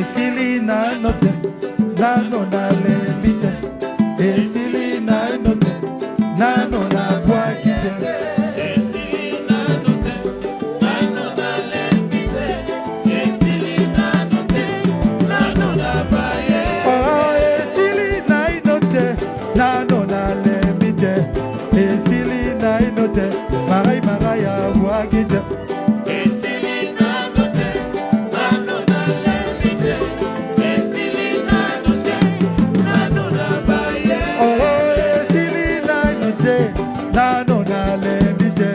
esili nano te nano nalembi te esili nano te nano nabwaki te esili nano te nano nalembi te esili nano te nano nabaye esili nano te nano nalembi te esili nano te marai marai abwaki te nano nalembi te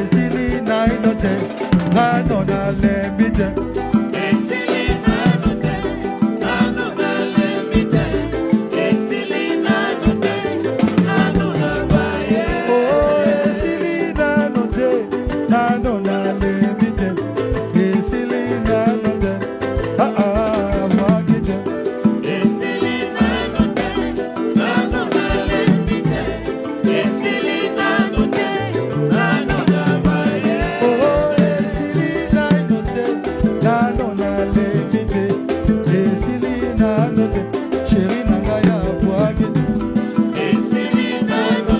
esili nano te nano nalembi te esili nano te nano nalembi te esili nano te nano nabaye esili nano te nano nalembi te esili nano te mwaki te esili nano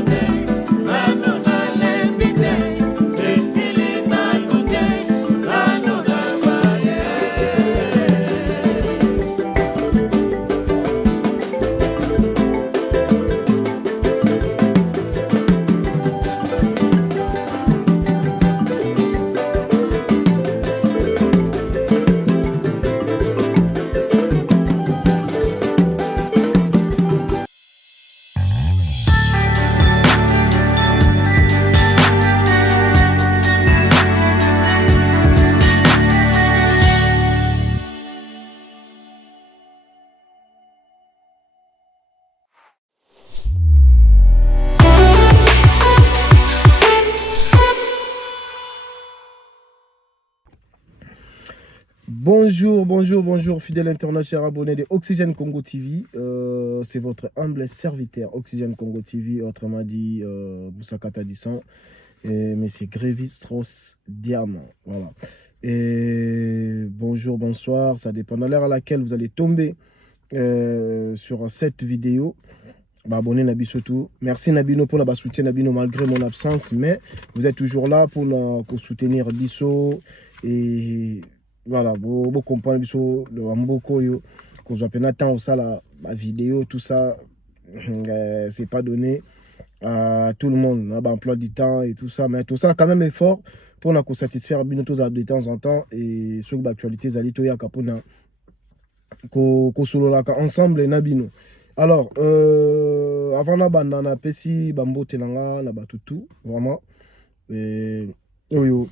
te nano nalembi te esili Bonjour, fidèles internautes, chers abonnés de Oxygène Congo TV. C'est votre humble serviteur, Oxygène Congo TV, autrement dit Boussakata Dissan, et M. Grévis Strauss Diamant. Voilà. Et bonjour, bonsoir, ça dépend de l'heure à laquelle vous allez tomber sur cette vidéo. Abonnez Nabi surtout. Merci Nabino pour la soutien Nabino malgré mon absence, mais vous êtes toujours là pour soutenir Bisso et voilà, vous comprenez Bisso le Mboko yo qu'on soit peine temps ça la vidéo tout ça c'est pas donné à tout le monde, on a emploi du temps et tout ça, mais tout ça quand même effort pour nous satisfaire Bino de temps en temps et sur l'actualité Zalito ya kapona ko solo la ensemble Nabino. Alors, avant na banda na pesi bambo tenanga na batutu vraiment oyo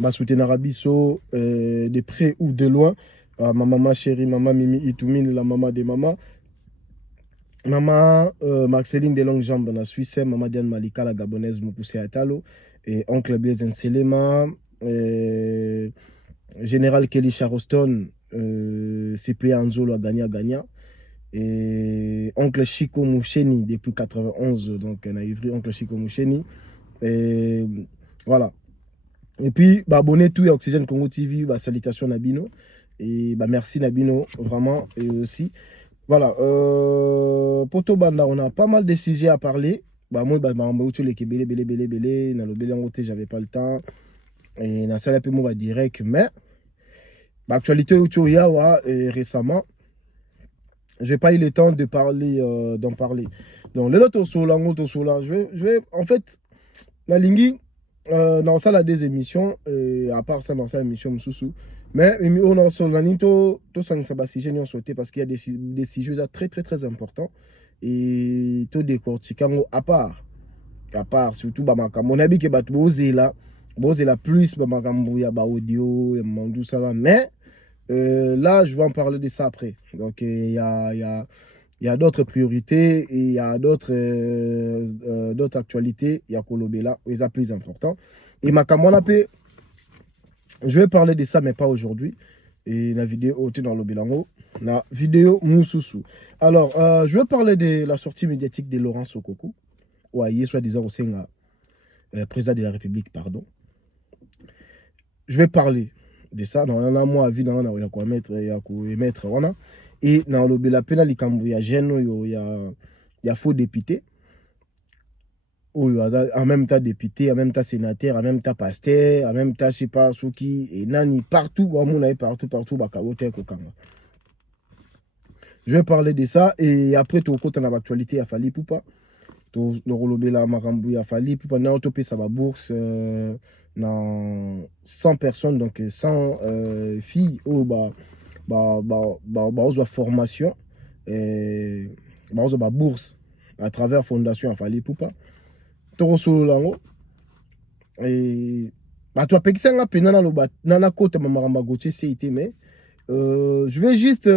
ba soutenir Bisso de près ou de loin, ma maman chérie, maman Mimi Itumine, la maman de maman, maman Marceline de Longue Jambe na Suisse, maman Diane Malika la gabonaise me poussé à Talo et oncle Blaise Nselema, général Kelly Charoston, Cyprien Anzolo a gagné et oncle Chico Moucheni depuis 91, donc on a ivri oncle Chico Moucheni et voilà. Et puis bah abonnez tout à Oxygène Congo TV, bah salutations Nabino et bah merci Nabino vraiment et aussi voilà poto banda on a pas mal de sujets à parler bah moi bah tous les belé na lo belé en côté j'avais pas le temps et na salle peu moi direct mais bah actualité où ya wa récemment je vais pas eu le temps de parler d'en parler. Donc le autre sur là, je vais en fait la lingui dans ça la des émissions à part ça dans ça émission Moussou mais on a sur la nito tout ça ça sujet nous souhaité parce qu'il y a des sujets très importants et tout décortiquant à part surtout ba makambo on a dit que ba boze la plus ba makambo ya ba audio et tout ça là mais là, je vais en parler de ça après. Donc, il y a d'autres priorités et il y a d'autres actualités. Il y a Kolobela, les plus importants. Et ma camonapé, je vais parler de ça, mais pas aujourd'hui. Et la vidéo, dans le Belango, la vidéo Moussoussou. Alors, je vais parler de la sortie médiatique de Laurent Sokoko, ou à soi-disant au Sénat, président de la République, pardon. Je vais parler. de ça on a moi avis dans ya ko mettre on et na lobi la pena likambo ya jeune yo ya faux député en même temps député, en même temps sénateur, en même temps pasteur, en même temps, je sais pas, Souki, et Nani, partout, partout, Bakabote, Kokanga. Je vais parler de ça, et après, tu as dans l'actualité, à Fali Poupa. Tu as relobé la Marambu, à Fali Poupa, na autopé, ça va bourse, dans 100 personnes, donc 100 filles, formation, et bourse à travers Fondation, à Fali Poupa. Torosolo lango et bato apekisanga pena na loba nana kota mamaramba gotier CIT mais je vais juste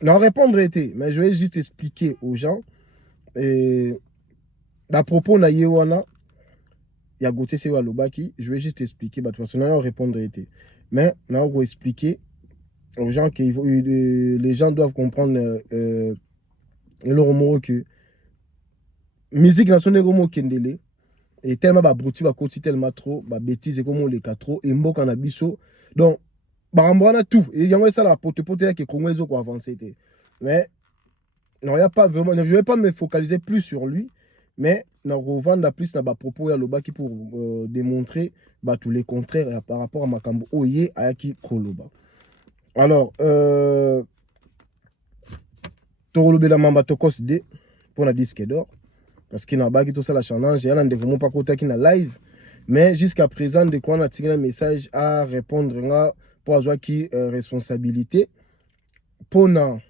non répondre été mais je vais juste expliquer aux gens et à propos na yewana ya gotier c'est lobaki je vais juste expliquer bato personnellement répondre été mais na on expliquer aux gens que les gens doivent comprendre leur mot que musique nationale comme kendele et tellement babruti bakoti tellement trop ba bêtise comme les quatre et mboka na biso donc barambona tout et yango ça la pote que Congo ezo ko avancer mais non il y a pas vraiment je vais pas me focaliser plus sur lui mais na revendre plus na ba propos ya lobaki pour démontrer tous les contraires par rapport à makambo oye ayaki koloba alors Torolobela mamba tokos de pour la disque d'or parce qu'il n'a pas tout ça la challenge il y a un vraiment pas côté qui na live mais jusqu'à présent de quoi on a tiré un message à répondre pour avoir qui responsabilité pour na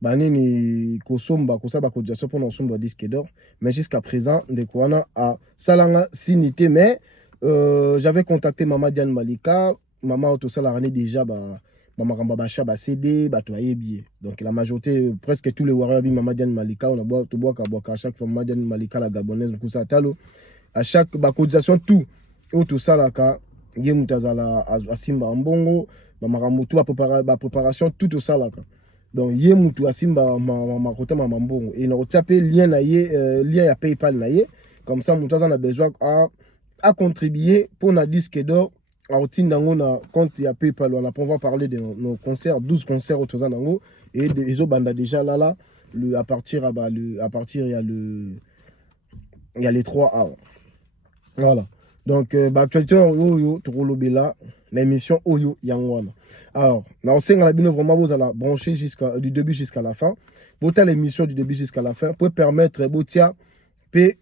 nini kosomba kosaba cotisation pour somba disque d'or mais jusqu'à présent de quoi on a salanga sinité mais j'avais contacté maman Diane Malika maman tout ça la année déjà Mamakamba Bacha, CD, billet. Donc la majorité, presque tous les warriors, Maman Diane Malika, on a boit à chaque fois Maman Diane Malika, la gabonaise, à chaque cotisation, tout ça, là, Yemutazala, Asimba Mbongo, Mamaramoutou, la préparation, tout ça, là. Donc Yemutu, Asimba, Makota, Mamambongo. Et on a tapé lien à PayPal, comme ça, Moutazan a besoin à contribuer pour notre disque d'or. Alors, on a compte il y a PayPal, on va parler de nos concerts, 12 concerts au Tozanango et les autres bandes déjà là à partir il y a les 3 A. Voilà. Donc actualité Oyo Torolobela l'émission Oyo Yangwana. Alors, on sait que la bino vraiment vous allez brancher du début jusqu'à la fin. Pour l'émission du début jusqu'à la fin pour permettre botia p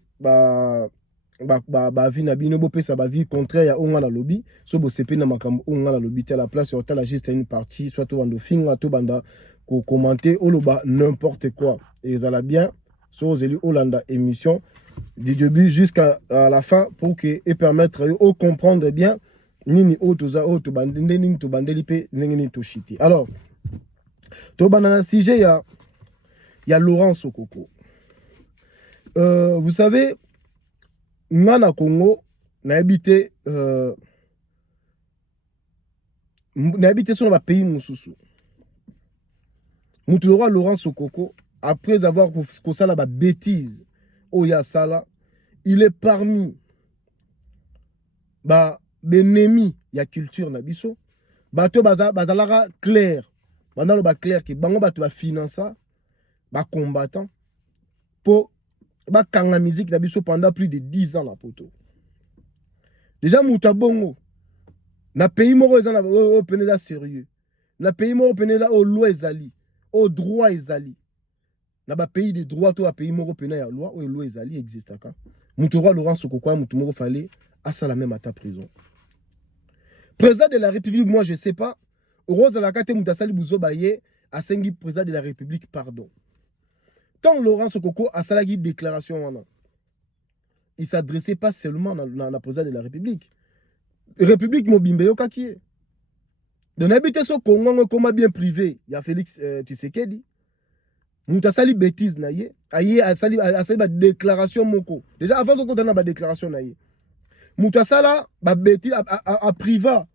vie na bino bopé ça vie contraire ya onga la lobby so bo sepe na makambo onga la lobby à la place on la juste une partie soit to bando finga to banda ko commenter oloba n'importe quoi et ça la bien so zeli Hollanda émission du début jusqu'à la fin pour que et permettre au comprendre bien nini o toza o to bande nini to bandeli pe nini to shiti alors to banana sujet ya Laurent Sokoko vous savez Nana Congo n'a habité sur le pays Moussoussou. Moutouloa Laurent Sokoko, après avoir causé la bêtise au Yassala, il est parmi l'ennemi de la culture nabiso. Bato bazalara clair. Bandalo ba clair que bango bato ba finança ba combattant pour kanga musique na biso pendant plus de 10 ans la poto. Déjà Moutabongo na pays moko ezana au peneza sérieux. Na pays moko peneza au loi ezali, au droit ezali. Na ba pays de droit to a pays moko pena ya loi au loi ezali existe ka. Moutoura Laurent Sokoko Moutoumoko fallait à ça la même à ta prison. Président de la République, moi je sais pas. Rose la kate Moutasali Bouzo Baye a sengi président de la République pardon. Quand Laurent Sokoko a salagi déclaration, il ne s'adressait pas seulement à la présidence de la République. République Mobimbe Yoka qui est. Donc, habiter ce Congo comme bien privé, il y a Félix Tshisekedi. Mouta sali bêtise naïe, a sali déclaration moko. Déjà avant de continuer la déclaration naïe. Mouta sala bêtise à priva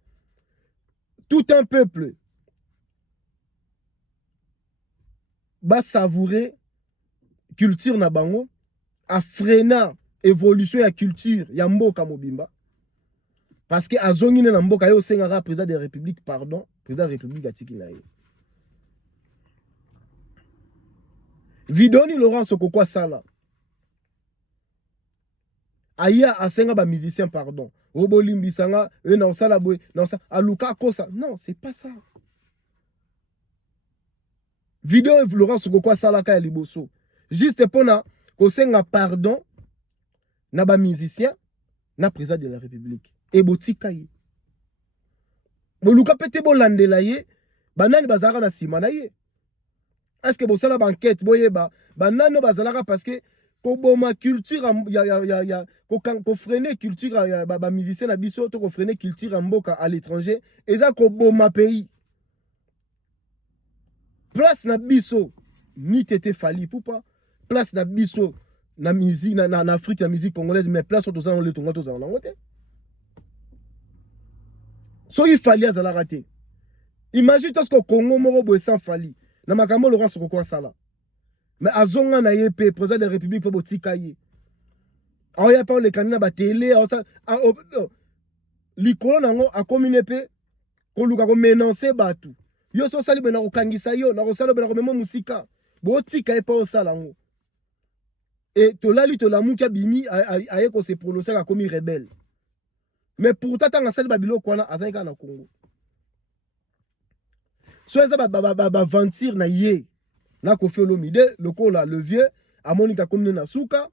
tout un peuple va savourer culture na bango a freina évolution ya culture ya mboka mobimba parce que azongi na mboka yo sengaka président de la République pardon président de la République atiki na ye vidéo ni Laurent Sokoko sala aya asenga ba musicien pardon obolimbisanga na osala boy na osala aluka kosa non c'est pas ça vidéo Laurent Sokoko sala ka ya liboso juste pona kosenga pardon na ba musicien na président de la République et botika ye boluka pete bolandela ye banani bazalaka na sima na ye est-ce que bosala ba enquête boyeba banano bazalaka parce que koboma culture ko freiner culture ya ba musicien na biso to ko freiner culture ya mboka à l'étranger eza koboma pays place na biso ni tete fali poupa place na biso na musique na Afrique la musique congolaise mais place to za le tonga to za nango te so il fallait azala raté imagine tout ce que Congo moko boye sans fali na makambo Laurent Sokoko sala mais azonga na ye pe président de la République pe botika ye aoya pa le candidat ba télé likolo nango akomine pe ko luka ko menacer batu yo so sali bena ko kangisa yo na ko sala bena ko memo musika botika e pa o sala ngo et tolali tolamuka bimi aye ko se prononcer ka komi rebelle mais pourtant tanga sali babilo kwana azanga na Congo so eza ba ventir na ye na Koffi Olomide lokola le vieux amonika komne na suka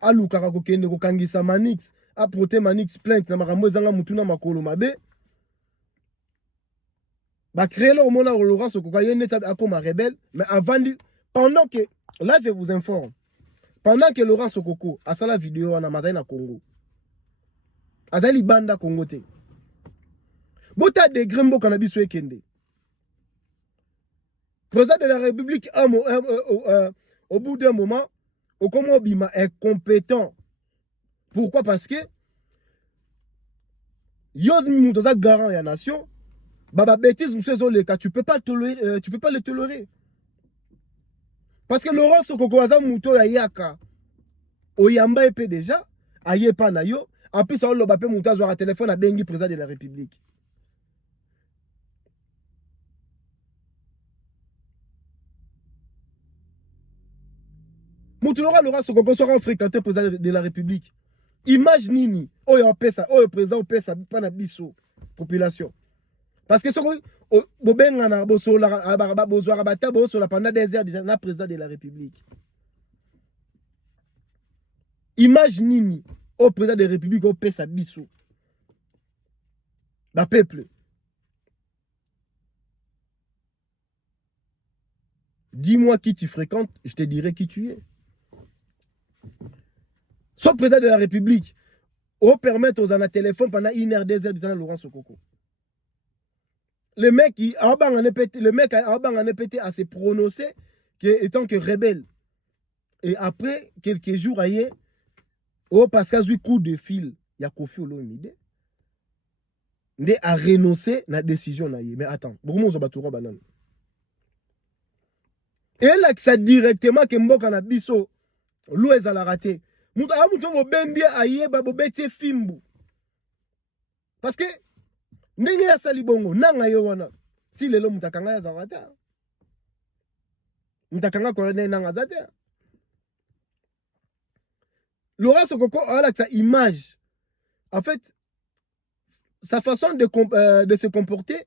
alukaka kokende kokangisa Manix aprote Manix plainte na makambo ezanga mutuna makolo mabe ba créer au mona Laurent Sokoko yene akoma rebelle mais avant pendant que là je vous informe pendant que Laurent Sokoko a sala vidéo na mazai na Congo azali banda Congo te bota de Grembo cannabis wekende président de la République au bout d'un moment au comment Bima est compétent. Pourquoi? Parce que Yoz Moutoza garant la nation baba bêtise monsieur Zoleka tu peux pas tolérer tu peux pas le tolérer parce que Laurent Sokoko aza muto ya yaka oyamba epé déjà aye pa na yo en plus on loba pe muto azwa téléphone à bengi président de la République. Moutouloura Laurent Sokoko sera fréquenté président de la République. Image nini, oyo pesa, oyo président pesa pas na biso population. Parce que soko bobengana bosola bozwara bata bosola pendant des heures déjà na président de la République. Image nini, au président de la République au pesa biso. La peuple. Dis-moi qui tu fréquentes, je te dirai qui tu es. Son président de la République, on permet aux en téléphone pendant 1 heure, 2 heures de Laurent Sokoko. Le mec a pété à se prononcer étant que rebelle. Et après quelques jours ailleurs, parce qu'il y a eu coup de fil, il y a Koffi Olomide. Il a renoncé à la décision. Mais attends, pourquoi on va banane? Et là, ça directement que Mboka na biso, l'eau est à la raté. Parce que ndenge ya sali bongo nanga yo wana ti lelo mutakanga ya zawata mutakanga ko nanga zata Laurent Sokoko a sa image en fait sa façon de se comporter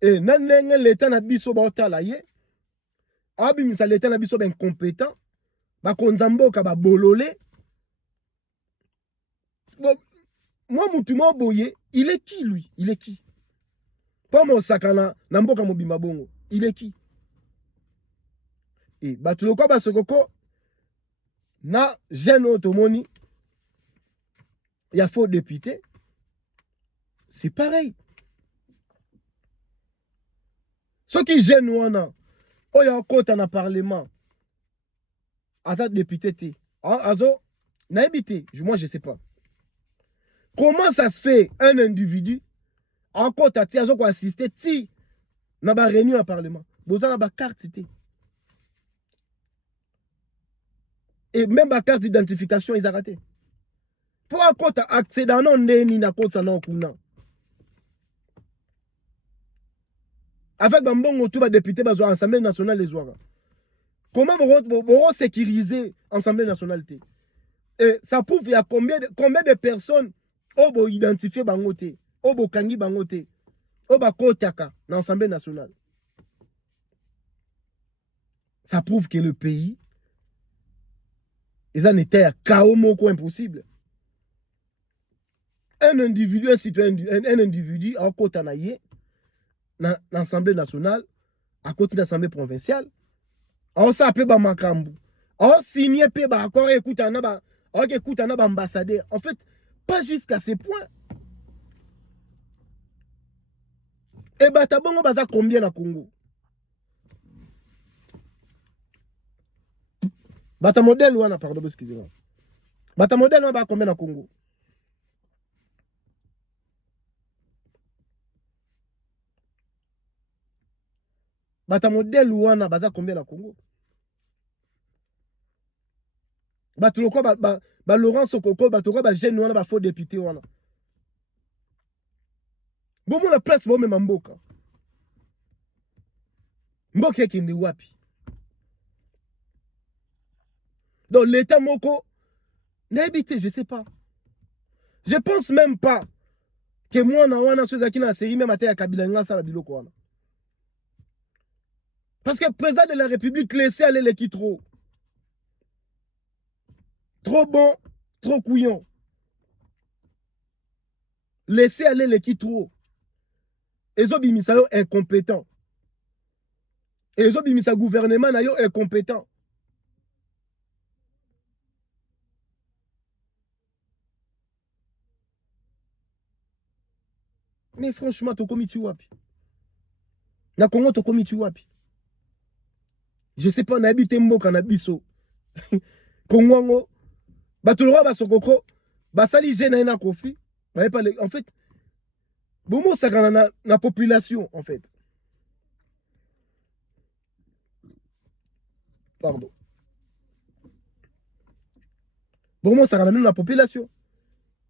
et nanenge l'état na biso ba otala ye abimisa l'état na biso ben compétent ba konzamboka ba bololé. Bon, moi Moutouma Boye, il est qui lui? Il est qui? Pas mon sakana, namboka mobima bongo. Il est qui? Et batuloko basokoko na jeune automoni, il y a faux député. C'est pareil. Ceux qui gênent wana, oh y a un côté dans le parlement. Azad député té. Azo, naibité, moi je sais pas. Comment ça se fait un individu encore tati azo ko assister ti na ba réunion au parlement. Boza na ba carte cité. Et même ba carte d'identification ils ont raté. pour akota accédant non ndeni na kota na kuna. Avec bambongo tout ba député bazo Assemblée nationale les ouara. Comment vous sécuriser l'Assemblée nationale? Et ça prouve il y a combien de personnes ont identifié bangote, ont kangi bangote, ont kotaka dans l'Assemblée nationale. Ça prouve que le pays ils en étaient à chaos moko impossible. Un individu, un citoyen, un individu à côté dans l'Assemblée nationale, à côté de l'Assemblée provinciale, on s'appelle Bamakambu. On signe pe ba accord écoute un ambassadeur. En fait, pas jusqu'à ce point. Et bah tabongo baza combien na Congo? Bata modèle wana pardon excusez-moi. Bata modèle wana ba combien na Congo? Bata modèle wana baza combien na Congo? Batuloko ba Laurent Sokoko batuloko ba jeune wana ba faux député wana. Bon la place bon même mboka. Mboka kende wapi? Donc l'état moko n'habité, je sais pas. Je pense même pas que moi na wana sozaki na série même ata ya Kabila ngasa ba biloko wana. Parce que le président de la République laissait aller les qui trop. Trop bon, trop couillon. Laissez aller les qui trop. Et zo bimisa yo incompétent. Et zo bimisa gouvernement na yo incompétent. Mais franchement, to komi tu wapi. Na Congo to komi tu wapi. Je sais pas, na habité mboka na biso. Kongo batulwa basokoko basali jeune na kofi. En fait, bomo sakana na population en fait. Pardon. Bomo sakana même la population.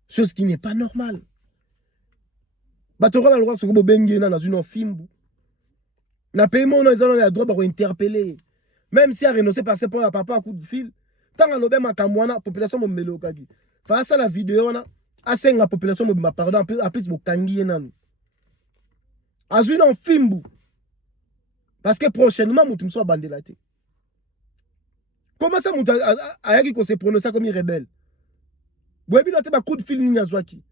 Chose qui n'est pas normale. Batulwa balwa soko bengena na une film. Na paiement on a droit de interpeller. Même si a renoncé par ce point à papa à coup de fil, tant que l'obé makamwana population mo melo kaki. Face à la vidéo na asenga la population mo pardon a plus mo kangi nan. Azui non film. Parce que prochainement mutu soit bandelaté. Comment ça mutu ayaki ko se prononcer comme rebelle? Boyebi na te ba coup de fil ni azwaki.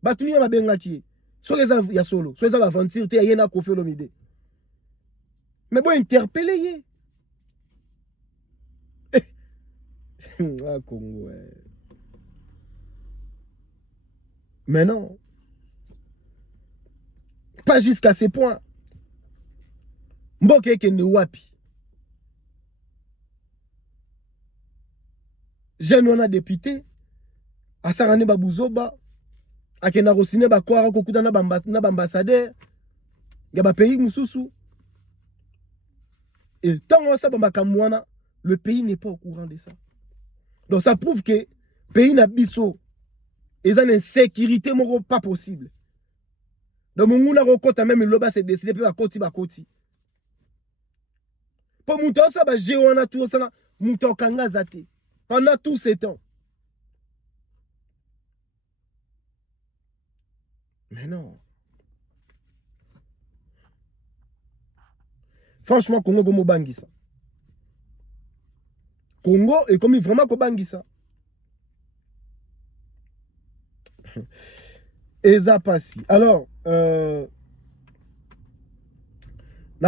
Batuni na bengaki. So les ya solo, so les aventure te yena ko fe lomide. Mais bon interpeller. Ah, Congo, ouais. Mais non. Pas jusqu'à ce point. Mboke kende wapi. Jeune on a député. Asarane babouzoba. Akena rosine ba kwara kokuta na ambassadeur. Ya ba pays mususu. Et tant on sa bamakamwana, le pays n'est pas au courant de ça. Donc ça prouve que le pays n'a biso. Ils ont une insécurité pas possible. Donc mon mouna rokota même le bas s'est décidé pour ba koti. Pour mouta ça ba jewana tout ça mouta kanga zate. Pendant tout ce temps. Mais non. Franchement Congo comme bangisa. Congo est comme vraiment Kobangisa. Eza Passi. Alors, la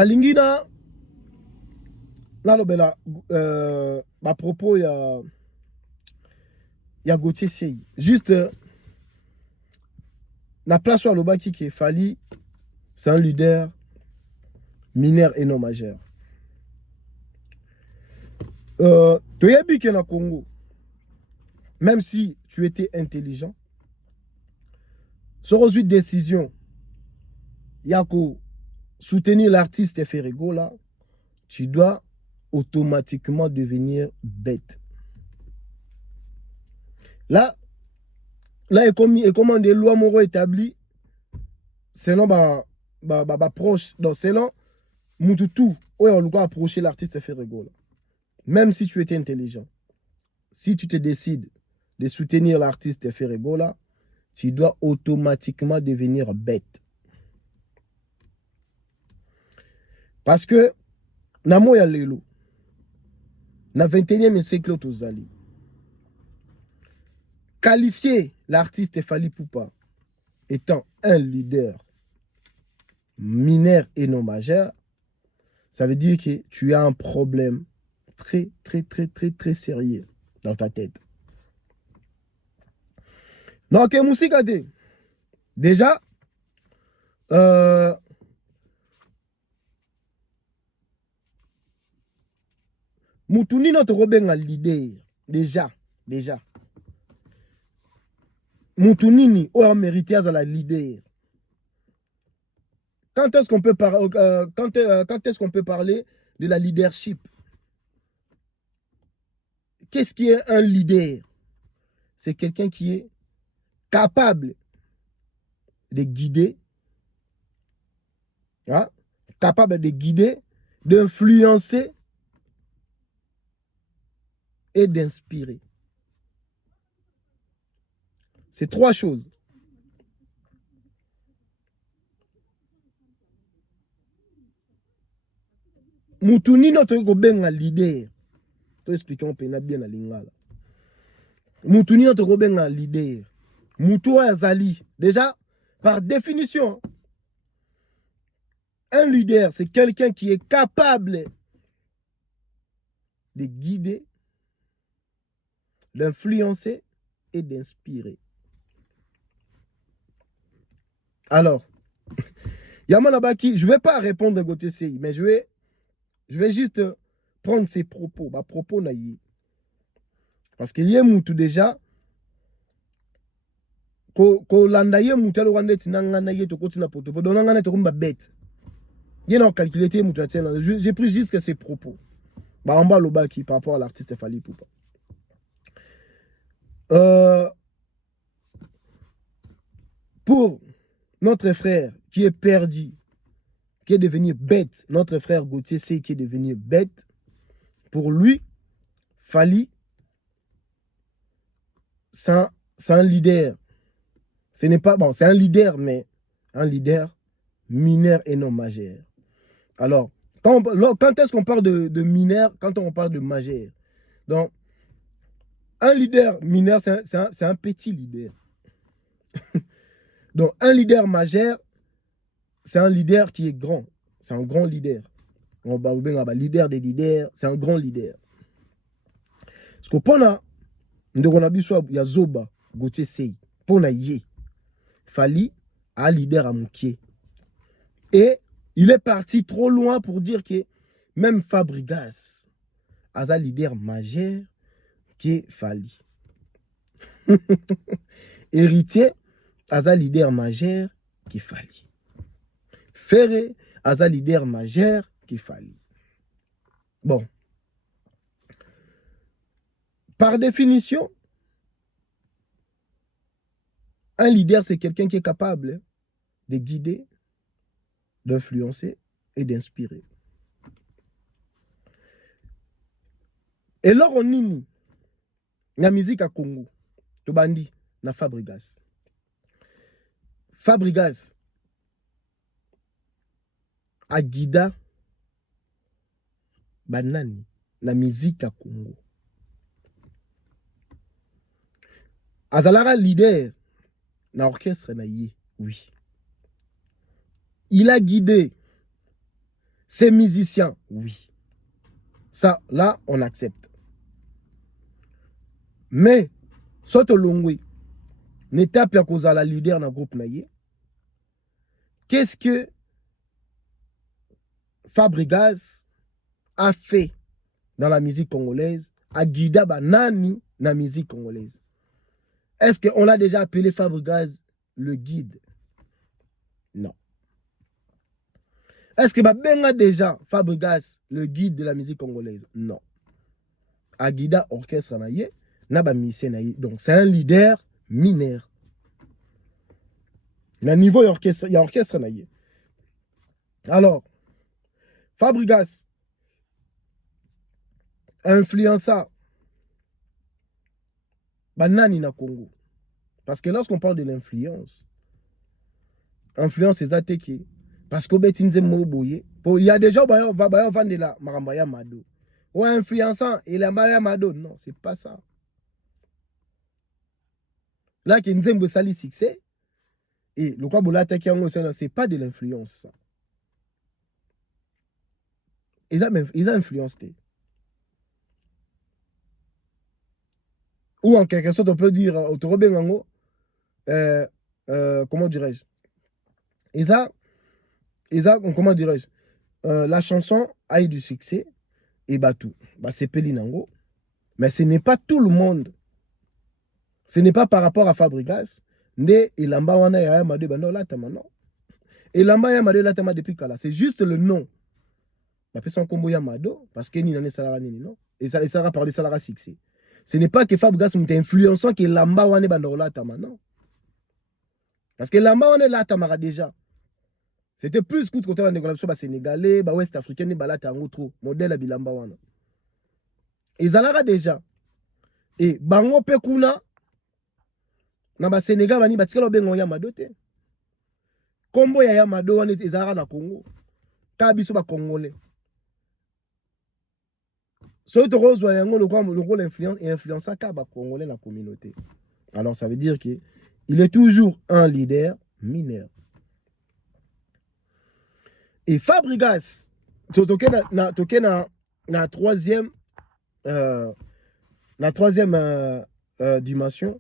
lingina, là, à propos, il y a Gauthier Sey. Juste, la place sur le baki qui est Fali, c'est un leader mineur et non majeur. Tu es bien dans Congo, même si tu étais intelligent, sur une décision, il y a que soutenir l'artiste Ferrego là, tu dois automatiquement devenir bête. Là, là, et comment des lois moraux établies, selon proche, donc selon Moutoutou, où on doit approcher l'artiste fait rigolo. Même si tu étais intelligent, si tu te décides de soutenir l'artiste fait rigolo, tu dois automatiquement devenir bête. Parce que, namo ya lelo, na 21e siècle tozali, qualifier l'artiste Fally Ipupa étant un leader mineur et non majeur, ça veut dire que tu as un problème très, très, très, très, très sérieux dans ta tête. Donc, Moussikate, déjà, Moutouni notre Robin a l'idée, déjà. Moutounini, ou a mérité à la leader. Quand est-ce qu'on peut, quand est-ce qu'on peut parler de la leadership? Qu'est-ce qui est un leader? C'est quelqu'un qui est capable de guider, hein? Capable de guider, d'influencer et d'inspirer. C'est trois choses. Moutouni notre Robin leader. Tu expliques on peut bien à lingala. Moutouni notre Robin leader. Moutou Azali. Déjà, par définition, un leader, c'est quelqu'un qui est capable de guider, d'influencer et d'inspirer. Alors, Yaman Abaki, je ne vais pas répondre à Gauthier CI, mais je vais juste prendre ses propos. Bah, propos naïe. Parce qu'il y a Moutou déjà. Ko landaye Moutou le Rwanda tinanga naïe to kotina poto. Donanga to kumba bête. Il y a calculé Moutou. J'ai pris juste ses propos. Bah, en bas le baki par rapport à l'artiste Fally Ipupa. Pour notre frère qui est perdu, qui est devenu bête, notre frère Gauthier C qui est devenu bête, pour lui, Fally, c'est un leader. Ce n'est pas, bon, c'est un leader, mais un leader mineur et non majeur. Alors, quand est-ce qu'on parle de mineur, quand on parle de majeur? Donc, un leader mineur, c'est un petit leader. Donc, un leader majeur, c'est un leader qui est grand. C'est un grand leader. On va leader des leaders, c'est un grand leader. Parce que pendant, il y a Zoba, Gauthier Sey, pendant Yé, Fally a un leader à Moukié. Et il est parti trop loin pour dire que même Fabregas a un leader majeur qui est Fally. Héritier a un leader majeur qui est Fally. Ferré a un leader majeur qui est Fally. Bon. Par définition, un leader, c'est quelqu'un qui est capable de guider, d'influencer et d'inspirer. Et là, on y la musique à Congo, Tobandi, na Fabregas. Fabregas a guida banani na musique à Congo. Azalara leader na orchestre na yé, oui. Il a guidé ses musiciens, oui. Ça, là, on accepte. Mais, soto longwe, n'étape ya kozala leader na groupe na yé. Qu'est-ce que Fabregas a fait dans la musique congolaise, a guidé banani na musique congolaise? Est-ce qu'on l'a déjà appelé Fabregas le guide? Non. Est-ce que Babenga déjà Fabregas le guide de la musique congolaise? Non. A guida orchestre na yé, na ba misé na yé. Donc c'est un leader mineur. Na niveau il y a orchestre na ye. Alors Fabregas influença banani na Congo. Parce que lorsqu'on parle de l'influence, influence c'est ateki. Parce que il y a des gens qui vont vendre la marambaya mado. Ou influençant, il a marambaya mado. Non, c'est pas ça. Là, qui nzembo sali succès, et le quoi bola attaqué en c'est pas de l'influence ça. Ils ont influencé. Ou en quelque sorte, on peut dire, comment dirais-je? Comment dirais-je? La chanson a eu du succès, et bah tout. Bah, c'est Pelinango. Mais ce n'est pas tout le monde. Ce n'est pas par rapport à Fabregas. Ne Elamba wana ya Mado bando latama non. Elamba ya Mado latama depuis kala. C'est juste le nom. La personne combo ya Mado parce que ni nane salara ni non. Et ça sera par des salara succès. Ce n'est pas que Fabregas m'est influençant que Elamba wana bando latama non. Parce que Elamba wana latama déjà. C'était plus que côté de collaboration ba sénégalais, ba ouest africain ni balata en trop modèle à bilamba wana. Ils alara déjà. Et bango pekuna na ba Sénégal bani batikala bengo ya Mado te. Kombo ya Mado wana ezalaka na Congo. Ta biso ba congolais. So to rozwa yango le rôle influença ka ba congolais na communauté. Alors ça veut dire que il est toujours un leader mineur. Et Fabregas toke na troisième dimension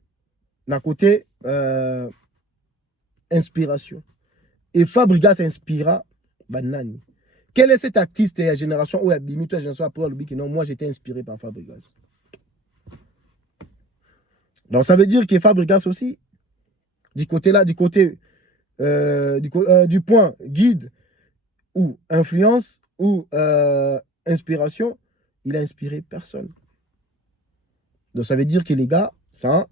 na côté inspiration. Et Fabregas inspira banani. Quel est cet artiste de la génération où il y a bimi toute la génération après le que non, moi j'étais inspiré par Fabregas. Donc ça veut dire que Fabregas aussi du côté là, du point guide ou influence ou inspiration, il a inspiré personne. Donc ça veut dire que les gars, c'est un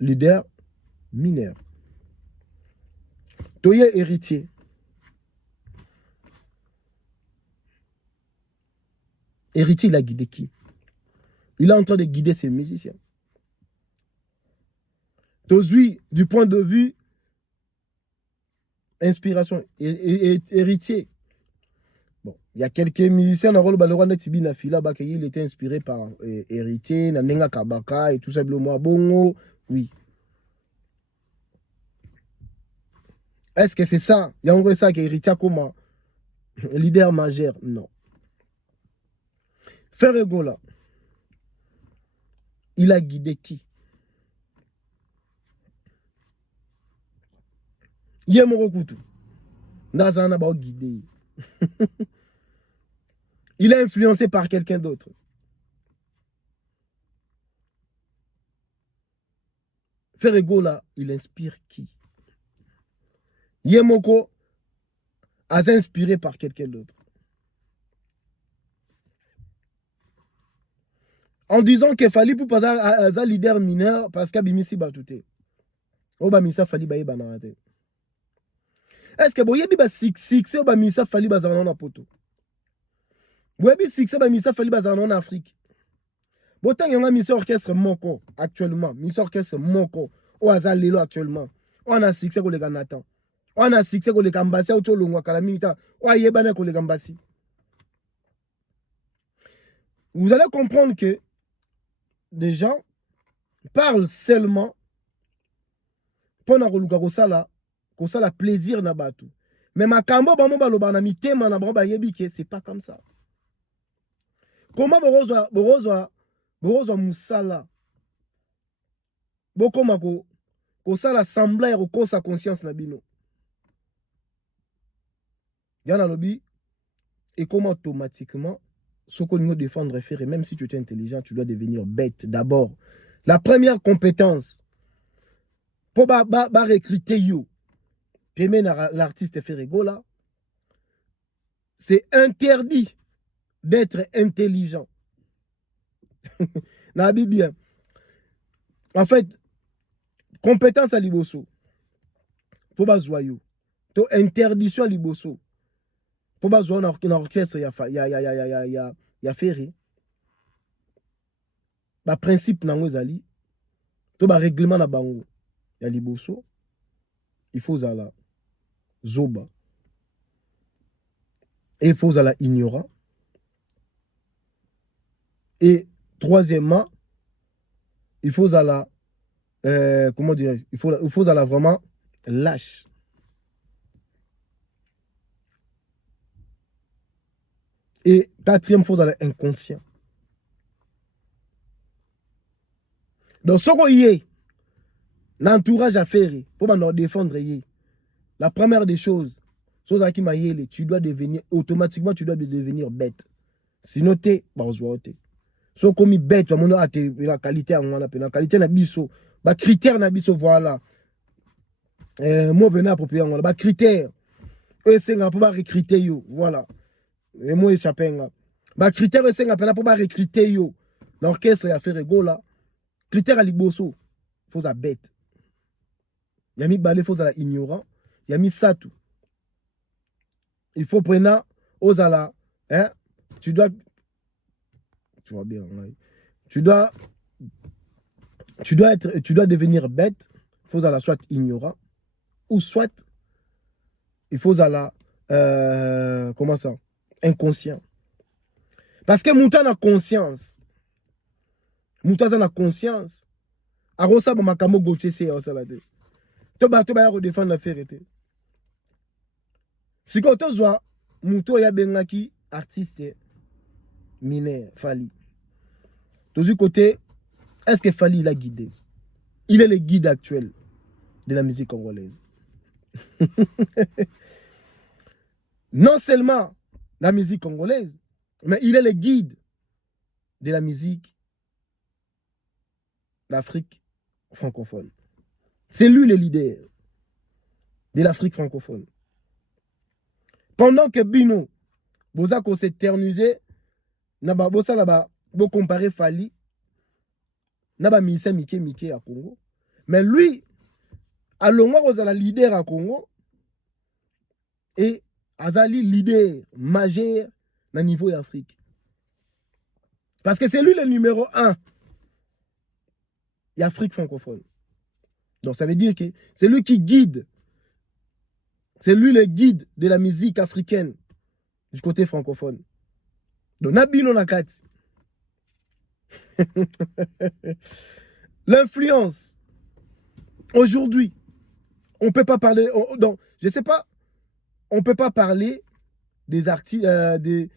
leader mineur. Toye héritier. Héritier, il a guidé qui? Il est en train de guider ses musiciens. Tozui, du point de vue inspiration, héritier. Bon, il y a quelques musiciens dans le rôle de Tibi Nafila, il était inspiré par héritier, Nanenga Kabaka et tout ça, Bongo, oui. Est-ce que c'est ça? Il y a encore ça qui est héritier comme leader majeur? Non. Ferregola, il a guidé qui? Yemorokutu, Nazana ba guidé. Il est influencé par quelqu'un d'autre. Ferregola, il inspire qui? Yemoko a inspiré par quelqu'un d'autre. En disant qu'il fallait pour passer à un leader mineur parce qu'il y a Bimisi Batouté. Oba Misa Fali Baye Banarate. Est-ce que vous avez un succès ou Misa Fali Bazanon à Poto? Vous avez un succès ou Misa Fali Bazanon en Afrique? Vous avez un Misa Orchestre Moko actuellement. Misa Orchestre Moko. Ou Azal Lelo actuellement. On a un succès avec les Nathan. On a un succès avec les Gambassi. Ou Tcholongwa Kalamita. Ou Ayebane avec les Gambassi. Vous allez comprendre que des gens parlent seulement pour na plaisir na batu. Mais ma kambo ba mo ba loba na mitema na ba yebi ke c'est pas comme ça. Comment borozwa musala bokoma ko sala sembler ko sa conscience na bino. Yana lobi et comment automatiquement ce qu'on doit défendre faire, même si tu es intelligent, tu dois devenir bête d'abord. La première compétence pour recruter you, l'artiste Ferregola, c'est interdit d'être intelligent. Nabi bien. En fait, compétence à Liboso. faut bazwa yo. To interdiction liboso. Faut bazwa na orchestre ya Ferré. Ba principe nango ezali. To ba règlement na bango ya liboso. Il faut zala zoba. Et il faut zala ignorant. Et troisièmement, il faut zala comment dire, il faut zala vraiment lâche. Et quatrième, il faut zala inconscient. Donc ce qu'on y est, l'entourage à faire pour nous défendre. La première des choses, tu dois devenir automatiquement, tu dois devenir bête. Sinon, tu es so comme bête, la qualité la qualité na biso, ba critère na biso voilà. Moi venez approprier ba critère. E senga pour ba recruter yo, voilà. Et moi échappé nga. Ba critère e senga pour ba recruter yo. L'orchestre a fait rigola. Critère à liboso, faut ça bête. Yami balé faut ça ignorant. Yami satu. Il faut prendre aux ala, hein? Tu dois bien, tu dois devenir bête, il faut aller soit ignorant, ou soit il faut aller comment ça, inconscient. Parce que mouton a conscience. Mouton a conscience. Arosa ba makamo goche c'est ça là. To ba redéfendre la vérité. Si quand tu vois mouton ya bengaki artiste mineur Fally. De ce côté, est-ce que Fally l'a guidé? Il est le guide actuel de la musique congolaise. Non seulement la musique congolaise, mais il est le guide de la musique d'Afrique francophone. C'est lui le leader de l'Afrique francophone. Pendant que Bino, Bozako s'éternisait, Naba bosa là-bas, vous comparez Fally, Naba Missé Mike à Congo. Mais lui, à Longo, vous avez leader à Congo. Et Azali leader majeur dans le niveau d'Afrique. Parce que c'est lui le numéro 1 d'Afrique francophone. Donc ça veut dire que c'est lui qui guide. C'est lui le guide de la musique africaine du côté francophone. Donc Nabino Nakati. L'influence. Aujourd'hui, on ne peut pas parler. Donc, je ne sais pas. On ne peut pas parler des artistes, de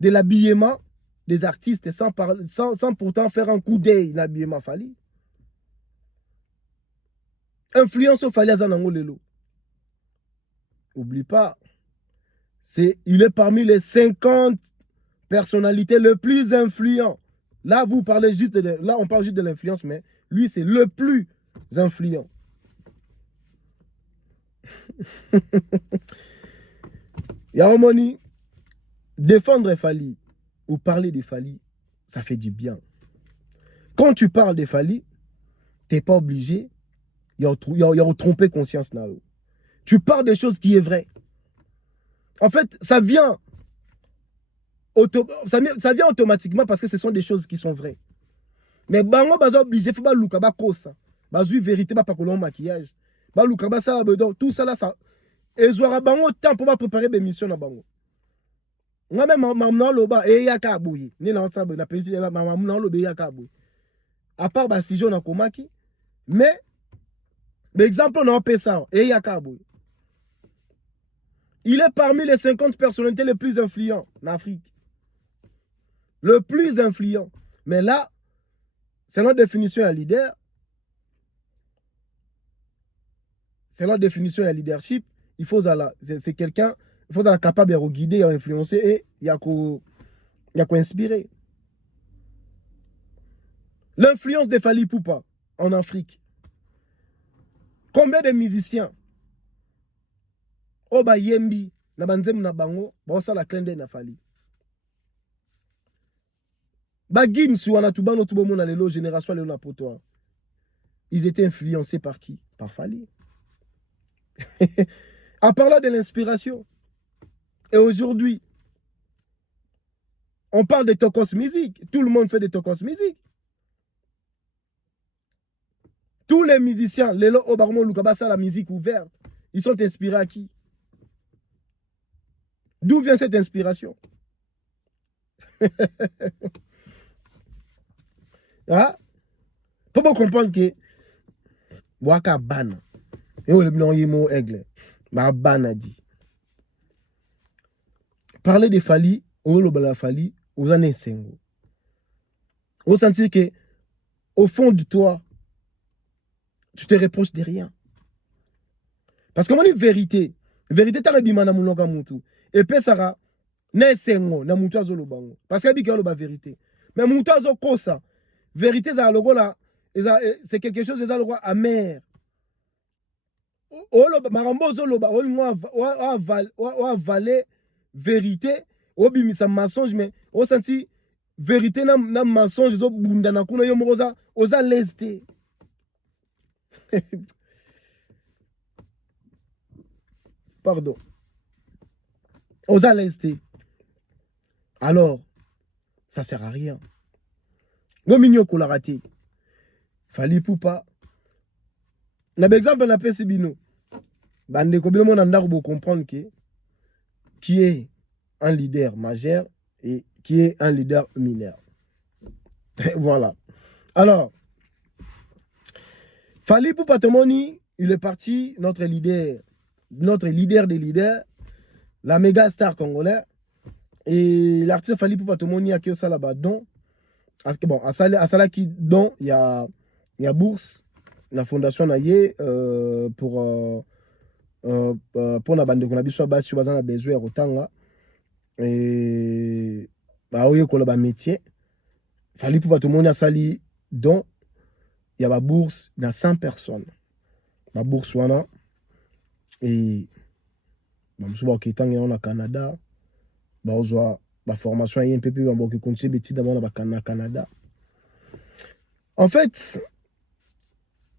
l'habillement des artistes sans pourtant faire un coup d'œil l'habillement Fally. Influence au Fally Azanango Lelo. Oublie pas, il est parmi les 50 personnalités les plus influents. Là, on parle juste de l'influence, mais lui, c'est le plus influent. Yaomoni, défendre Fally ou parler de Fally, ça fait du bien. Quand tu parles de Fally, tu n'es pas obligé, il y a trompé conscience. Tu parles des choses qui est vraies. En fait, ça vient automatiquement parce que ce sont des choses qui sont vraies. Mais bango baza obligé, faut pas luka ba kosa. Bazui vérité ba pakolon maquillage. Ba luka ba sala bedon, tout ça là ça ezwara bango temps pour préparer des missions na bango. Nga même maman loba e ya ka boyi. Ni na sa na pesi maman na loba ya ka boyi. À part ba si na komaki, mais l'exemple na pesa e ya ka boyi. Il est parmi les 50 personnalités les plus influents en Afrique. Le plus influent. Mais là, c'est notre définition à leader. C'est notre définition à leadership. Il faut c'est quelqu'un, il faut être capable de guider, d'influencer et il y a qu'à inspirer. L'influence de Fally Ipupa en Afrique. Combien de musiciens Oba Yembi, na banzem na bango, ba osala klende na Fally. Bagim suana tubano tubomo na lelo génération lelo na poto. Ils étaient influencés par qui? Par Fally. En parlant de l'inspiration. Et aujourd'hui, on parle de Tokos Music. Tout le monde fait des Tokos Music. Tous les musiciens, les Obarmo Lukabasa, la musique ouverte, ils sont inspirés à qui? D'où vient cette inspiration? Ah, faut pas comprendre que Waka Bana. Et on le mot aigle. Ma Bana dit. Parler de Fali, on le Fali, aux années 5. On sentit que au fond de toi, tu te reproches de rien. Parce que moi, une vérité, t'as bimana munoka mutu. Et puis ça ne sengo na mutu azolo bango. Parce que bika la vérité. Mais mutu azo kosa. Vérité za logo là, c'est quelque chose ça logo amer. O lo marambo zo loba o avaler vérité, o bimisa mensonge mais o senti vérité na mensonge zo bunda na kuna yo moza oza lesté. Pardon. Aux lesté. Alors, ça sert à rien. Gominyo kolarati. Fali poupa. Na exemple na pesi bino. Bande ko bino mona ndako bo comprendre que qui est un leader majeur et qui est un leader mineur. Voilà. Alors, Fali poupa Tomoni, il est parti notre leader des leaders, la méga star congolais. Et l'artiste Fali poupa Tomoni a qui ça là-bas don. Bon, à Sala qui don, il y a bourse, la fondation naie pour la bande qu'on a besoin bas sur bazana besoin rotanga et bah oui qu'on a ba métier. Fali poupa Tomoni a sali don, il y a la bourse dans 100 personnes. La bourse wana et bah monsieur qui est en Canada, bah on la formation est un peu plus qui continue petit d'abord au Canada. En fait,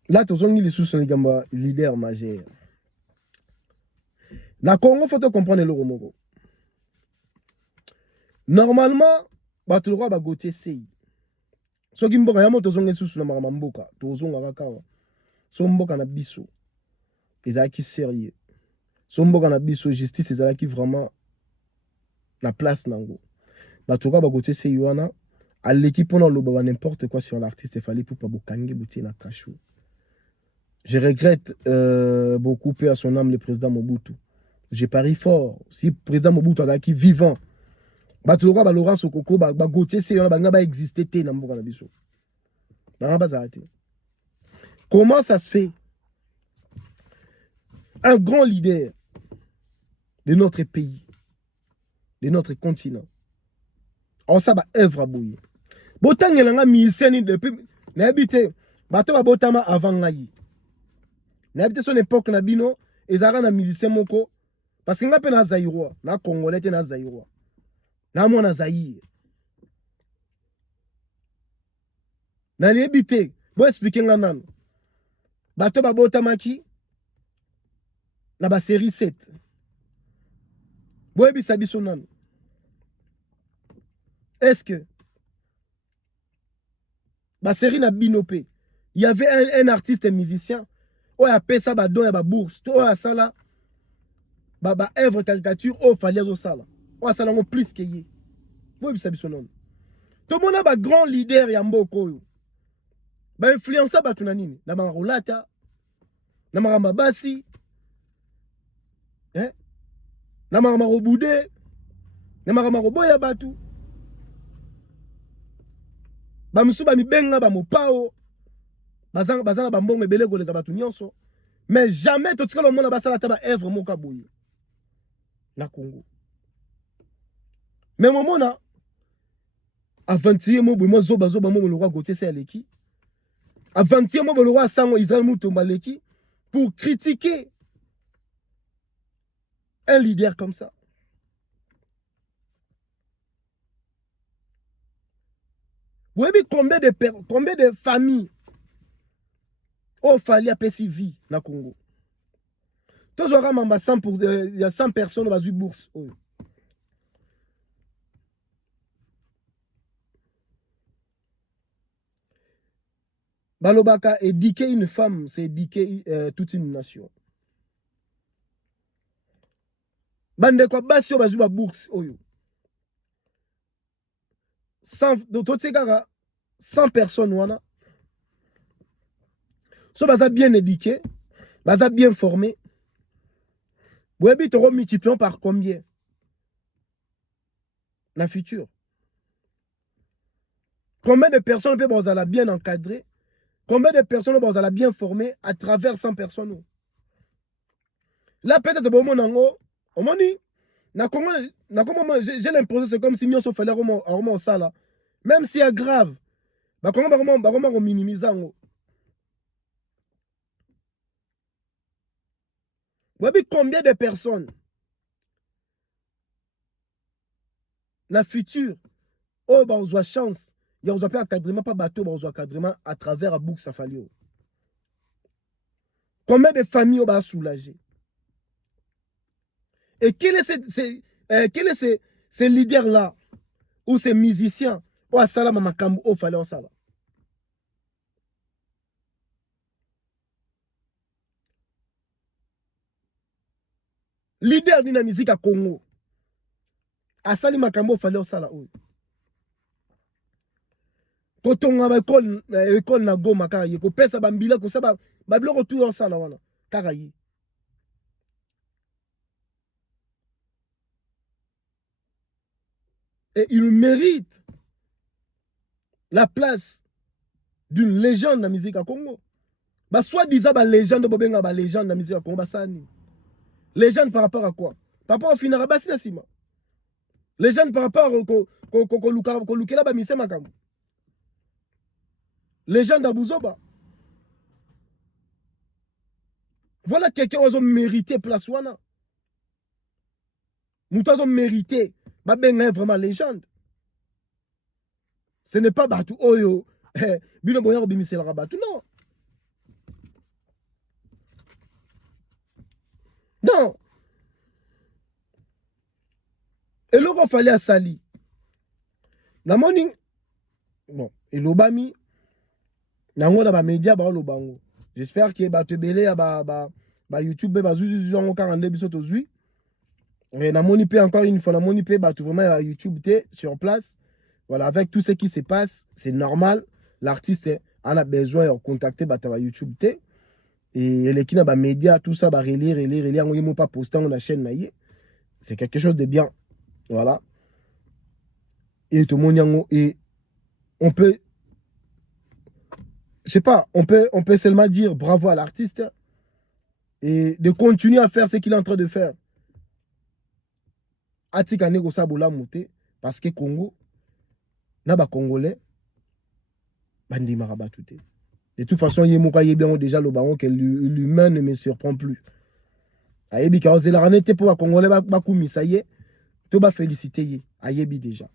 là tous on les sous les gamba leader majeur. Na Congo faut comprendre le Romoko. Normalement, bah tout le roi bah Gauthier sei. So ki mboka yamo tous on les sous na mboka, tous on ngaka. So mboka na biso. Ezaki sérieux. So mboka na biso justice ezaki vraiment la place nango. Batuka bagote se yuana à l'équipe on a n'importe quoi sur l'artiste Fali pour pas bokange bouti na kachou. Je regrette beaucoup peu à son âme le président Mobutu. J'ai pari fort si le président Mobutu a qui vivant batuka ba Laurent Sokoko bagote se yuana banga ba exister té na mboka na biso. Banga ba arrêter. Comment ça se fait? Un grand leader de notre pays, de notre continent. On ça ba œuvre à bouillir. Botangelanga miseni depuis n'habité bato ba botama avant ngai. N'habité son époque na bino ezara na musicien moko parce que ngape na Zaïrois, na Congolais te na Zaïrois. Na mo na Zaïre. Na l'habité, bo expliquer nga nan. Bato ba botama ki na ba série 7. Bo ebisa biso nan. Est-ce que la série na binopé, il y avait un artiste, un musicien, où il a payé ça, don, il y a bourse, tout a ça là, œuvre caricature, oh fallait au ça là, oh ça là on plus que y. Moi ça biso non. Tout le monde a grand leader ya mboko, influencer batu na nini, na rolata, na mabasi, na robude, na roboya batu. Bamusu ba mibenga ba mopao bazanga ba mbongo ebele koleka batu nyonso mais jamais to tikala mona basala ta ba œuvre moka boye na Congo mais momona a 21 mo boye mo zoba mo le roi Gauthier c'est aleki a 21 mo le roi Sango Israël Mutomba leki pour critiquer un leader comme ça. Vous voyez combien de familles ont fallu apaiser vie dans le Congo. Tous aura mamba 100 pour il y a 100 personnes dans une bourse. Oh. Balobaka, éduquer une femme, c'est éduquer toute une nation. Bande kwa basi bazu ba bourse oyo. 100 personnes wana. So baza bien éduqué, baza bien formé. Webi toro multipliant par combien? La future. Combien de personnes peut bazala bien encadré? Combien de personnes bazala bien formé à travers 100 personnes? Là peut-être bon monango, omoni na Congo j'ai l'impression c'est comme si nous sommes fait au sala. Même si c'est grave, bah comment minimiser ngo. Webi combien de personnes la future oh bah on a chance il y a pas encadrement pas bateau bah on a encadrement à travers à Bouk Safalio. Combien de familles on va soulager? Et quel est ces leaders là ou ces musiciens ou à Salam Makambu au fallait en Salam. Leader de la musique à Congo à Salam Makambu au fallait en Salam. Quand on a école na Goma karaye ko pesa bambila ko ça ba bloko tout en Salam wana karaye. Et il mérite la place d'une légende de la musique à Congo. Bah soit disant bah légende bobenga bah légende de la musique à Congo bah sani. Légende par rapport à quoi? Par rapport au Finarabasi na sima. Légende par rapport au lukela ba mise makambo. Légende à Bouzoba. Voilà quelqu'un qui a mérité place wana. Nous avons mérité bah benga vraiment légende. Ce n'est pas Batou Oyo. Bino boya bimisela rabatu non. Non. Et là, il fallait à Sali. Na morning, bon, et l'obami, na ngona ba média ba lobango. J'espère que ba te belé ba YouTube ba zuzu en 42 biso tozui. Et na moni pe encore une fois na moni pe ba tout vraiment YouTube té sur place. Voilà, avec tout ce qui se passe, c'est normal. L'artiste en a besoin de contacter ba YouTube té. Et les qui na ba média tout ça ba relire on yemo pas poster on la chaîne na yé. C'est quelque chose de bien. Voilà. Et tout le monde et on peut, je sais pas, on peut seulement dire bravo à l'artiste et de continuer à faire ce qu'il est en train de faire. Atika nego sabola mouté parce que Congo na ba congolais bandi maraba touté. De toute façon, yemoka yebien déjà le baron que l'humain ne me surprend plus. Ayebi ka ozela ranete pour ba congolais ba kumisa ye, to ba féliciter ye, ayebi déjà.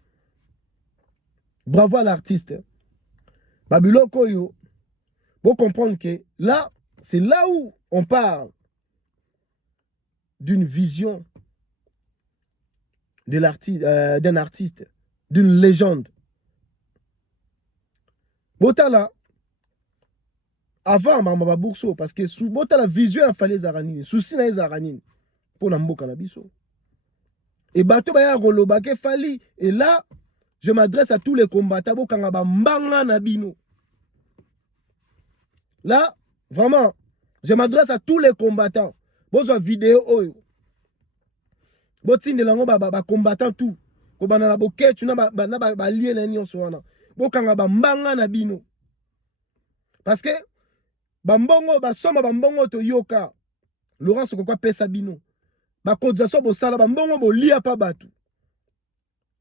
Bravo à l'artiste. Babylon Koyo, pour comprendre que là, c'est là où on parle d'une vision de d'un artiste, d'une légende. Botala, avant Mama Bourso, parce que sous Botala vision a fallu Zaranine, sous Sina Zaranine, pour l'ambo cannabiso. Et Bato Baya Rolobake Fali, et là, je m'adresse à tous les combattants, Bokangaba Mbanga Nabino. Là, vraiment, je m'adresse à tous les combattants. Besoin vidéo oyo. Botine lango ba combattant tout. Ko banana boke tu na ba lien na nyonso wana. Bokanga ba mbanga na bino. Parce que bambongo ba soma bambongo to yoka. Laurence ko kwa pesa bino. Ba kodza so bo sala bambongo bo lia pa batu.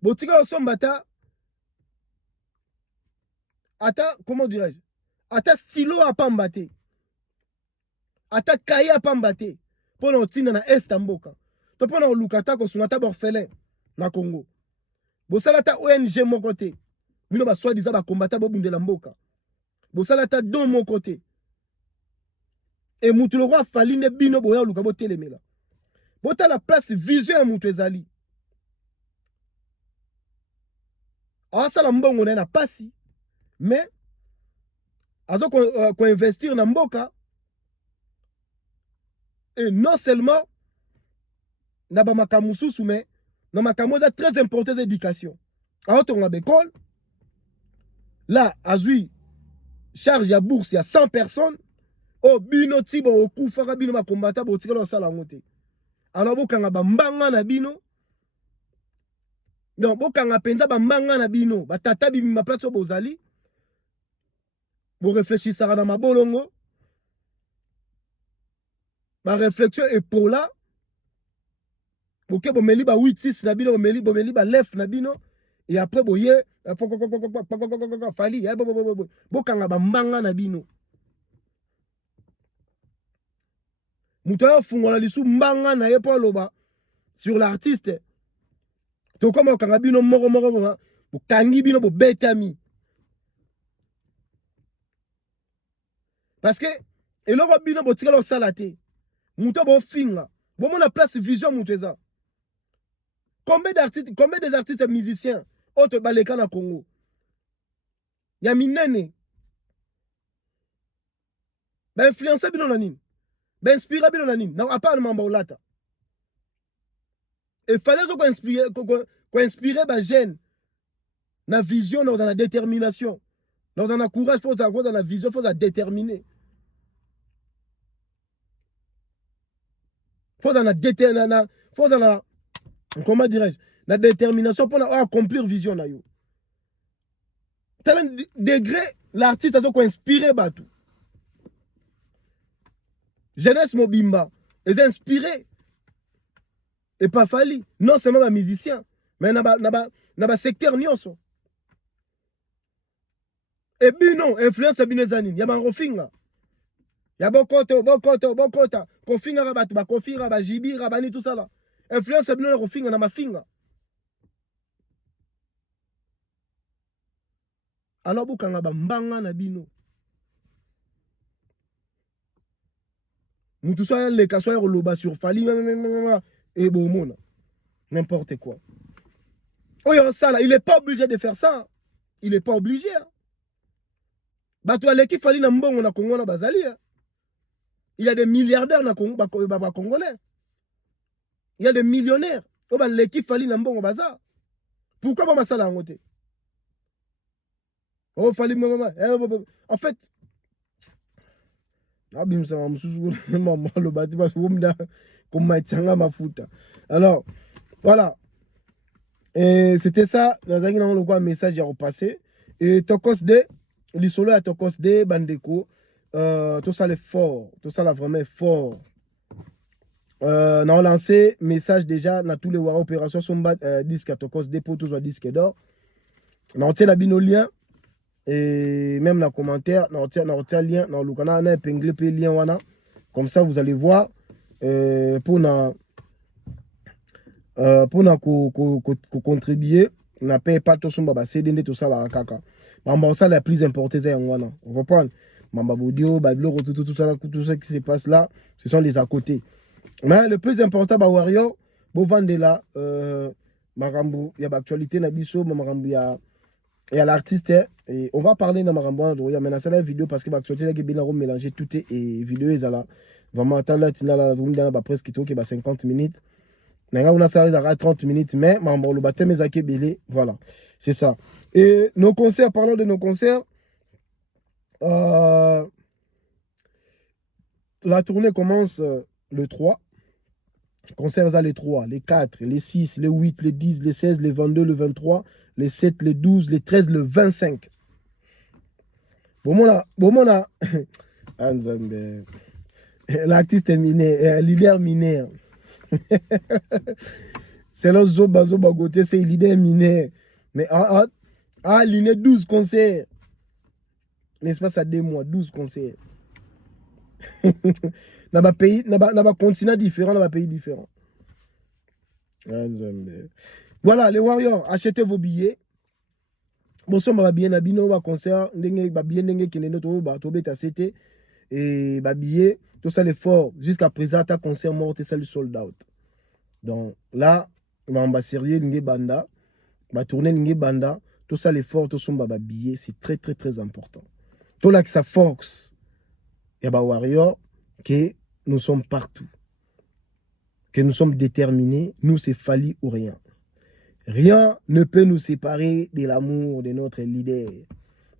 Botika sombata ata comment dirais-je? Ata stylo a pambate. Ata kaya a pambate. Pona otina na estamboka. To pona olukata ko sunata borfelin na Congo. Bosalata ONG mon côté. Bino ba soi disant ba combattant bo bundela mboka. Bosalata don mon côté. Et mutu le roi fali ne bino boya luka bo telemela. Bota la place vision ya mutu ezali. Asala mbongo na pasi. Mais azo ko investir na mboka. Et non seulement na ba makamususu mais na makamoza très important d'éducation. Alors on a l'école. Là, azui charge ya bourse ya 100 personnes. Oh bino tibo okufaka bino ba combattant bo tikelo sala ngote. Alors bokanga ba mbanga na bino. Non, bokanga penza ba mbanga na bino, ba tata bimi ma place bozali. Bo réfléchissara na mabolongo. Ba réflexion est pour là. Boke bo meli ba 8-6 na bino, bo meli ba lef na bino. Et après boye fali bokanga ba mbanga na bino. Mutoyo fungola lisu mbanga na ye po loba sur l'artiste. To comme okanga bino moko bo kangi bino bo betami. Parce que eloko bino bo tikalo sala te. Muto bo finga. Bo mona place vision muto eza. Combien des artistes et musiciens autres baleka na Congo? Ya minene. Ba influencer bino na nini? Ba inspirer bino na nini? Na à part mamba olata. Et fallait ko inspirer ba jeune na vision dans la détermination. Dans un courage, faut avoir dans la vision, faut déterminer. Faut dans la comment dirais-je, la détermination pour accomplir vision na yo. Tel degré l'artiste a ko inspirer batu. Jeunesse mobimba, ils inspiré. Et pas fali, non seulement un musicien, mais na secteur nyonso. Et bino influence bino zanini, ya ba rofinga. Ya bokota, kofinga rabatu ba kofira ba jibi rabani tout ça là. Influence bino na rofinga na mafinga. Alors bokanga ba mbanga na bino. Mutu soya le kaso ya loba sur fali et bon n'importe quoi. Oyo ça là, il est pas obligé de faire ça. Il est pas obligé. Bato aleki fali na mbongo na Congo na bazali. Il y a des milliardaires na Congo ba congolais. Il y a des millionnaires. O ba leki fali na mbongo baza. Pourquoi ba masala ngote? Oh fali mama. En fait alors voilà, et c'était ça dans un message à repasser. Et Tokos de l'isolo à Tokos de Bandeko, tout ça est fort, tout ça là vraiment fort. On a lancé message déjà dans tous les opérations sont disque à Tokos de pour toujours disque d'or. On a la bino lien. Et même dans les commentaires, on retient le lien, dans le canal, on a épinglé le lien. Comme ça, vous allez voir. Pour contribuer, on n'a pas tout ça, c'est tout ça, la caca. Mais ça, la plus importante, c'est on va prendre. Tout ça qui se passe là, ce sont les à côté. Mais le plus important, Warrior, bon vendre là, il y a l'actualité, il y a l'artiste, et on va parler dans Marambo, mais c'est la vidéo parce que l'actualité est bien mélangé tout et vidéo est là. Vraiment, attendre là, presque 50 minutes. On a 30 minutes, mais Marambo, le baptême est belé, voilà, c'est ça. Et nos concerts, parlons de nos concerts. La tournée commence le 3. Concerts à les 3, les 4, les 6, les 8, les 10, les 16, les 22, le 23, les 7, les 12, les 13, le 25. Bon, là, l'artiste est miné, leader miné. C'est le Zoba Goté, c'est leader miné. Mais il y a 12 concerts. N'est-ce pas, ça 2 mois, 12 concerts. Dans un pays, dans un continent différent, dans un pays différent. Voilà, les Warriors, achetez vos billets. Bon, ça va bien, bino va concert, ndenge ba bien ndenge kenendo to ba to beta c'était et ba billet tout ça l'effort, jusqu'à présent, ta concert mort, tout ça le sold out. Donc là, on va sérieux, l'ingé banda, va tourner l'ingé banda, tout ça l'effort, tout son baba billet, c'est très très très important. Tout là que ça force, et bah warrior, que nous sommes partout, que nous sommes déterminés, nous c'est Fally ou rien. Rien ne peut nous séparer de l'amour de notre leader.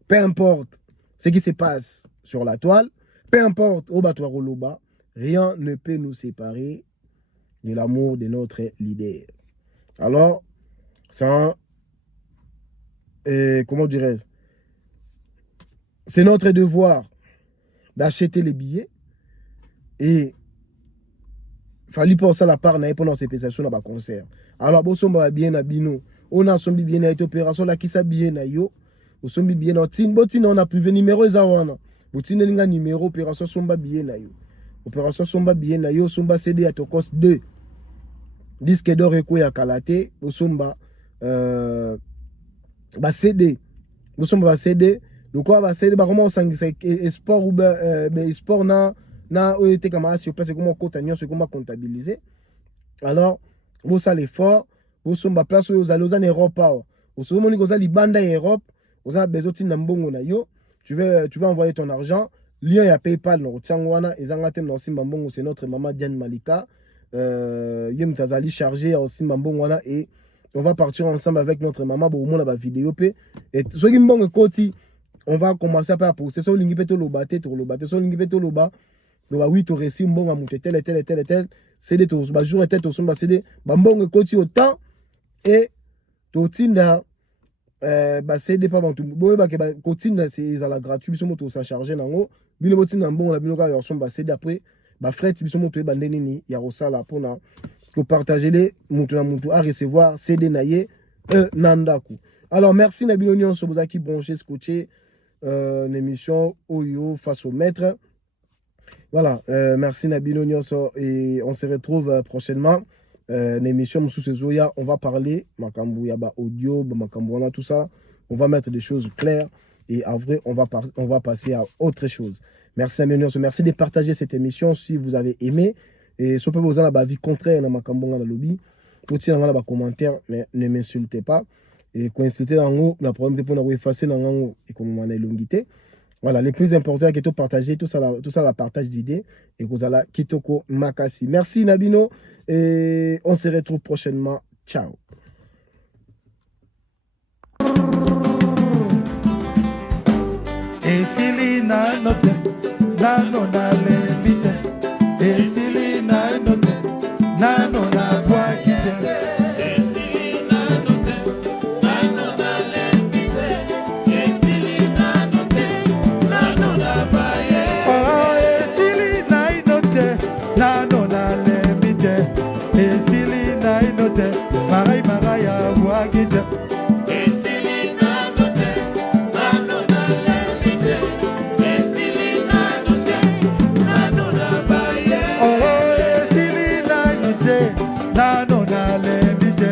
Peu importe ce qui se passe sur la toile, peu importe au battoir au loba, rien ne peut nous séparer de l'amour de notre leader. Alors, ça, comment dirais-je, c'est notre devoir d'acheter les billets et Fally pour ça la part pendant ces prestations dans le concert. Alors, bon, on va bien à Bino, on a son bien à l'opération, là qui s'habille na yo, on sombi bien na tin, on a privé numéro zawana, botin linga numéro opération somba bien na yo, opération somba bien na yo, somba CD à Tokos 2, disque d'or et ya kalate, on somba ba CD, on somba ba CD, le quoi ba CD, ba comment on s'en sport ou ben sport na oete kama si place comment comptagnon c'est comment comptabiliser. Alors vous ça l'effort vous somba place aux allez en Europe au somoni ko za libanda Europe vous avez besoin de mbongo na yo tu vas envoyer ton argent lien ya PayPal no tiangwana ezanga tem no simba mbongo c'est notre maman Diane Malika yem tazali chargé au simba mbongo wana et on va partir ensemble avec notre maman pour mon la vidéo pe et so ki mbongo koti on va commencer à poster so lingi peto lobate so lingi peto loba donc oui tu réussis mbongo amuté tel c'est des tours ba jour et tête au somba c'est des mbongo koti autant et to tinda bah c'est des pas bantu bon ba ke ba kotinda c'est à la gratuit biso moto ça charger nango bino botinda mbongo la bino ka yo somba c'est d'après ba fret biso moto e bandeni ni ya rosala pona ko partager les mutu na mutu à recevoir CD naye nandaku. Alors merci na bino nyonso bozaki branché scotché une émission Oyo face au maître. Voilà, merci Nabino Nyonso et on se retrouve prochainement. L'émission sous ces Oya, on va parler makambu yaba audio, makambu tout ça. On va mettre des choses claires et après on va passer à autre chose. Merci Nabino Nyonso, merci de partager cette émission si vous avez aimé et si vous avez un avis contraire dans makambu dans le lobby, aussi dans les commentaires, mais ne m'insultez pas et quand insultez dans haut, la problème de pour effacer dans haut et comme on est longité. Voilà, le plus important est que tu partages tout ça la partage d'idées et que vous allez kitoko makasi. Merci Nabino et on se retrouve prochainement. Ciao. Et si na note na no na le bite et si na note na no na kwa kite. Maraya wagita Esilina note nanona lemite Esilina note nanona baye Oh esilina note nanona lemite